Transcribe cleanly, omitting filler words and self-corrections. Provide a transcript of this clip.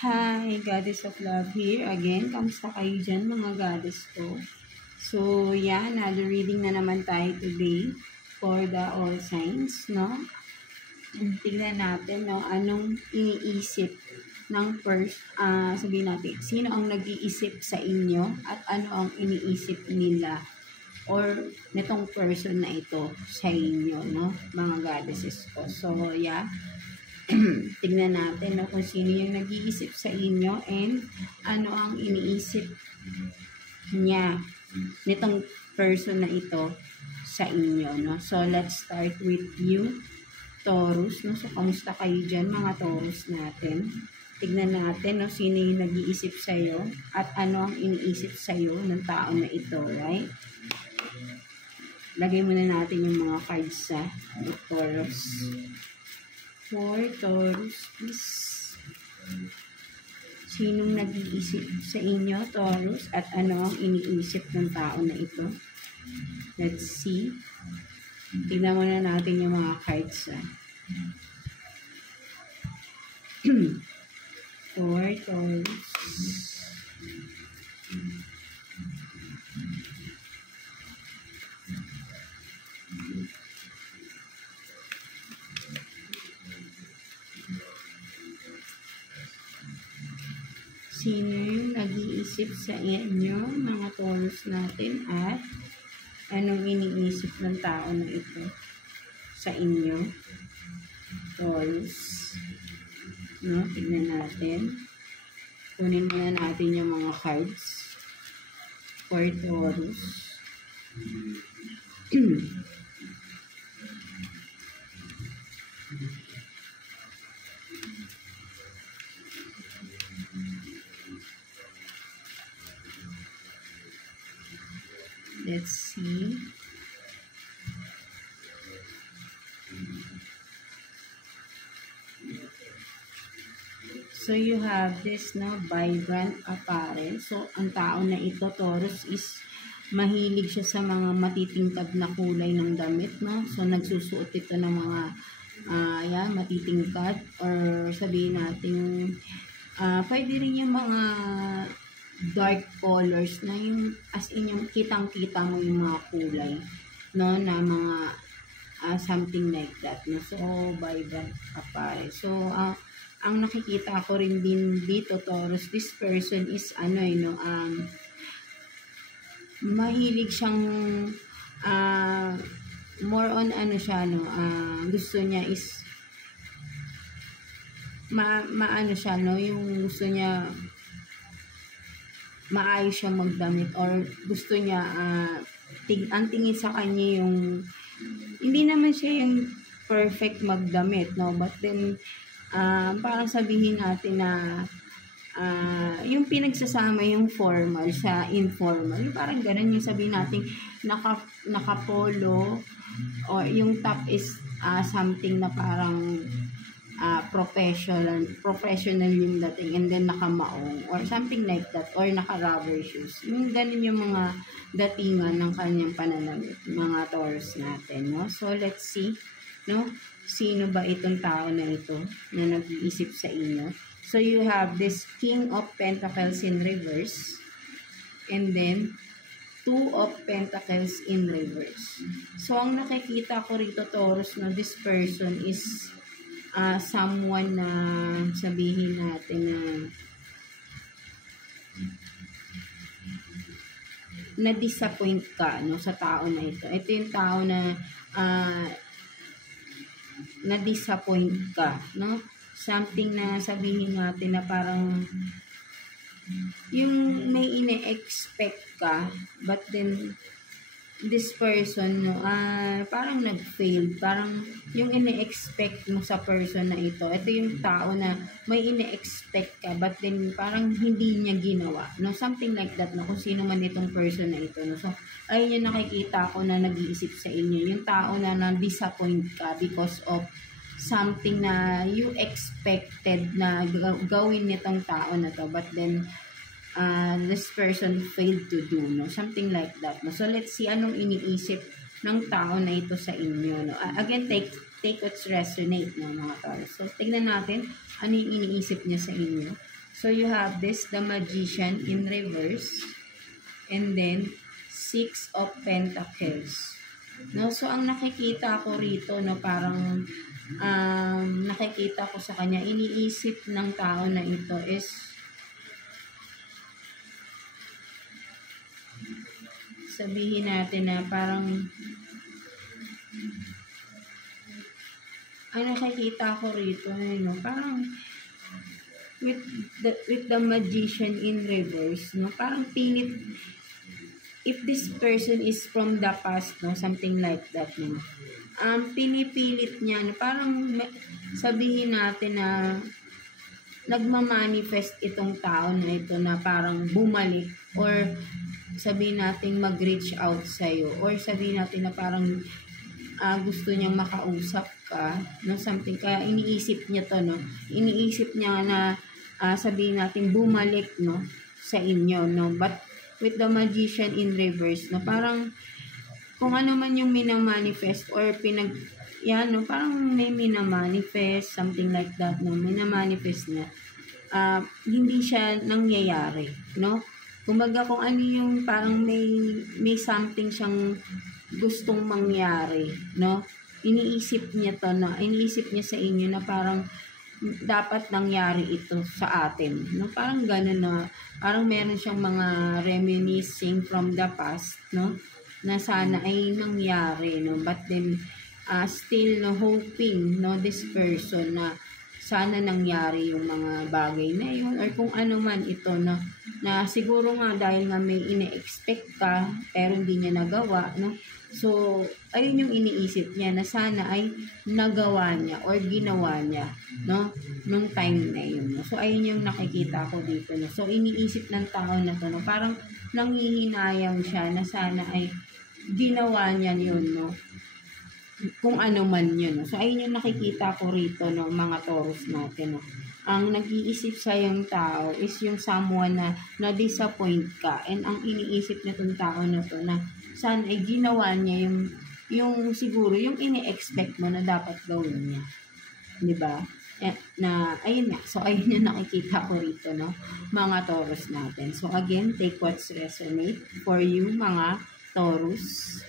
Hi, Goddess of Love here again. Kamusta kayo dyan mga goddess ko? So, yeah, another reading na naman tayo today for the all signs, no? Tignan natin, no? Anong iniisip ng sabihin natin, sino ang nag-iisip sa inyo at ano ang iniisip nila or nitong person na ito sa inyo, no? Mga goddesses ko. So, yeah. Tignan natin no, kung sino yung nag-iisip sa inyo and ano ang iniisip niya nitong person na ito sa inyo. No? So, let's start with you, Taurus. No? So, kamusta kayo dyan, mga Taurus natin? Tignan natin no, sino yung nag-iisip sa'yo at ano ang iniisip sa'yo ng tao na ito, right? Lagay muna natin yung mga cards sa Taurus. For Taurus, please. Sinong nag-iisip sa inyo, Taurus, at ano ang iniisip ng tao na ito? Let's see. Tignan muna natin yung mga cards. For Taurus. Sino yung nag-iisip sa inyo, mga Taurus natin, at anong iniisip ng tao na ito sa inyo, Taurus? No, tignan natin. Kunin muna natin yung mga cards for Taurus. Let's see. So, you have this, no, vibrant apparel. So, ang tao na ito, Taurus, is mahilig siya sa mga matitingkad na kulay ng damit, no? So, nagsusuot ito ng mga matitingkad or sabihin natin, pwede rin yung mga dark colors na yung as in yung kitang-kita mo yung mga kulay, no, na mga something like that, no. So, vibrant apparel. So, ang nakikita ko rin din dito, Taurus, this person is mahilig siyang more on siya, no, gusto niya is maano siya, no, yung gusto niya maayos siya magdamit or gusto niya ang tingin sa kanya yung hindi naman siya yung perfect magdamit, no, but then parang sabihin natin na yung pinagsasama yung formal sa informal, yung parang ganun yung sabihin natin naka-polo or yung top is something na parang professional yung dating, and then nakamaong or something like that, or naka-rubber shoes. Yung ganun yung mga datingan ng kanyang pananamit, mga Taurus natin, no? So, let's see, no? Sino ba itong tao na ito na nag-iisip sa inyo? So, you have this King of Pentacles in reverse, and then Two of Pentacles in reverse. So, ang nakikita ko rito, Taurus, no, this person is someone na sabihin natin na disappoint ka, no, sa tao na ito. Ito yung tao na na-disappoint ka, no? Something na sabihin natin na parang yung may ine-expect ka, but then this person, no, parang nag-fail. Parang yung ine-expect mo sa person na ito yung tao na may ine-expect ka, but then parang hindi niya ginawa, no? Something like that, no? Kung sino man itong person na ito, no? So, ayun yung nakikita ko na nag-iisip sa inyo. Yung tao na na-disappoint ka because of something na you expected na gawin nitong tao na to, but then this person failed to do, no? Something like that, no? So, let's see anong iniisip ng tao na ito sa inyo, no? Again, take what's resonate, no, mga Taurus. So, tignan natin ano yung iniisip niya sa inyo. So, you have this, the Magician in reverse. And then, 6 of Pentacles. No? So, ang nakikita ko rito, no, parang nakikita ko sa kanya, iniisip ng tao na ito is sabihin natin na parang ang nakikita ko rito, no, parang with the Magician in reverse, no, parang pinit, if this person is from the past, no, something like that, no, pinipilit niya, no, parang sabihin natin na nagmamanifest itong tao na ito na parang bumalik, or sabihin natin mag-reach out sa'yo, or sabihin natin na parang gusto niyang makausap ka, no, something, kaya iniisip niya to, no, iniisip niya na sabihin natin bumalik, no, sa inyo, no, but with the Magician in reverse, no, parang kung ano man yung minamanifest or yan, no, parang may minamanifest, something like that, no, minamanifest niya, hindi siya nangyayari, no, kumbaga kung ano yung parang may something siyang gustong mangyari, no, iniisip niya sa inyo na parang dapat nangyari ito sa atin, no, parang gano'n, na parang meron siyang mga reminiscing from the past, no, na sana ay nangyari, no, but then still, no, hoping, no, this person na sana nangyari yung mga bagay na yun, or kung ano man ito, no, na siguro nga dahil nga may ine-expect ka pero hindi niya nagawa, no, so ayun yung iniisip niya na sana ay nagawa niya or ginawa niya, no, nung time na yun, no? So ayun yung nakikita ko dito, no? So iniisip ng tao na to, no, parang nanghihinayang siya na sana ay ginawa niya yun, no, kung ano man yun, no? So ayun yung nakikita ko rito, no, mga Taurus natin, no. Ang nag-iisip sa yung tao is yung someone na na-disappoint ka, and ang iniisip na tong tao na to na sana ay ginawa niya yung siguro yung ini-expect mo na dapat gawin niya, di ba? Na ayun nga, so ayun yung nakikita ko rito, no, mga Taurus natin. So again, take what's resonate for you, mga Taurus.